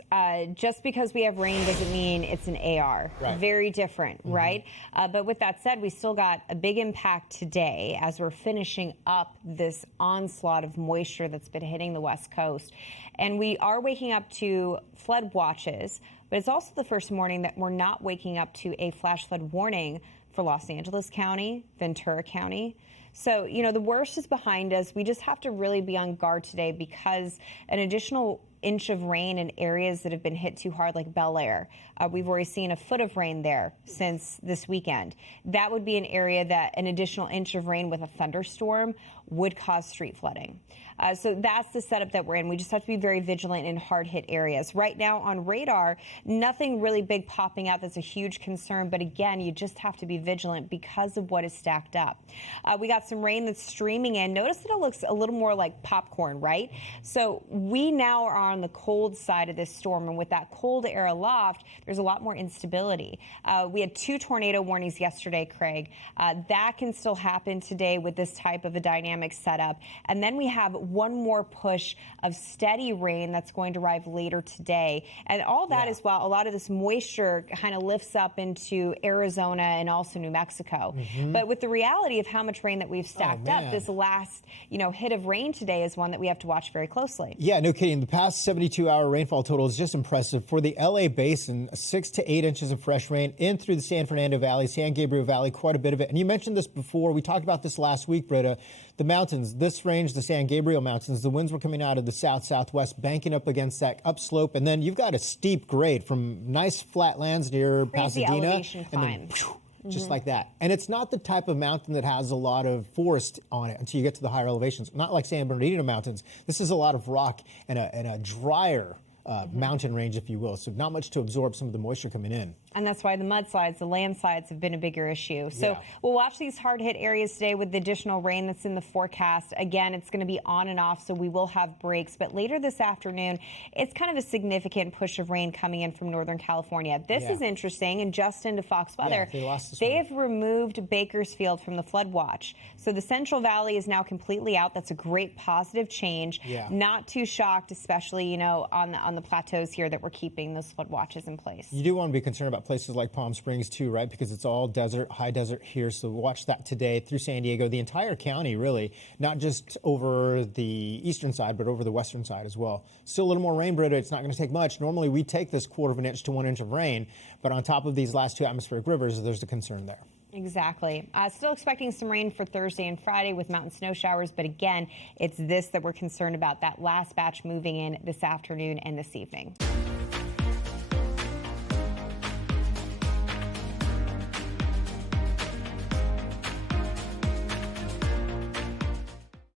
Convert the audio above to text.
Just because we have rain doesn't mean it's an AR. Right. Very different, right? But with that said, we still got a big impact today as we're finishing up this onslaught of moisture that's been hitting the West Coast. And we are waking up to flood watches, but it's also the first morning that we're not waking up to a flash flood warning for Los Angeles County, Ventura County. So, you know, the worst is behind us. We just have to really be on guard today because an additional inch of rain in areas that have been hit too hard, like Bel Air. We've already seen a foot of rain there since this weekend. That would be an area that an additional inch of rain with a thunderstorm would cause street flooding. So that's the setup that we're in. We just have to be very vigilant in hard-hit areas. Right now on radar, nothing really big popping out that's a huge concern. But again, you just have to be vigilant because of what is stacked up. We got some rain that's streaming in. Notice that it looks a little more like popcorn, right? So we now are on the cold side of this storm. And with that cold air aloft, there's a lot more instability. We had 2 tornado warnings yesterday, Craig. That can still happen today with this type of a dynamic setup. And then we have one more push of steady rain that's going to arrive later today. And all that is while a lot of this moisture kind of lifts up into Arizona and also New Mexico. But with the reality of how much rain that we've stacked up, this last, hit of rain today is one that we have to watch very closely. Yeah, no kidding. The past 72-hour rainfall total is just impressive. For the LA basin, 6 to 8 inches of fresh rain in through the San Fernando Valley, San Gabriel Valley, quite a bit of it. And you mentioned this before. We talked about this last week, Britta. The mountains, this range, the San Gabriel Mountains, the winds were coming out of the south-southwest, banking up against that upslope. And then you've got a steep grade from nice flat lands near Pasadena. Elevation climb. And then, just like that. And it's not the type of mountain that has a lot of forest on it until you get to the higher elevations. Not like San Bernardino Mountains. This is a lot of rock and a drier mountain range, if you will. So not much to absorb some of the moisture coming in. And that's why the mudslides, the landslides have been a bigger issue. So we'll watch these hard-hit areas today with the additional rain that's in the forecast. Again, it's going to be on and off, so we will have breaks. But later this afternoon, it's kind of a significant push of rain coming in from Northern California. This is interesting, and just into Fox Weather, they've removed Bakersfield from the flood watch. So the Central Valley is now completely out. That's a great positive change. Not too shocked, especially, on the plateaus here that we're keeping those flood watches in place. You do want to be concerned about places like Palm Springs too, right? Because it's all desert, high desert here. So watch that today through San Diego, the entire county really, not just over the eastern side, but over the western side as well. Still a little more rain, Britta. It's not going to take much. Normally we take this 1/4 inch to 1 inch of rain, but on top of these last 2 atmospheric rivers, there's a concern there. Exactly. Still expecting some rain for Thursday and Friday with mountain snow showers. But again, it's this that we're concerned about, that last batch moving in this afternoon and this evening.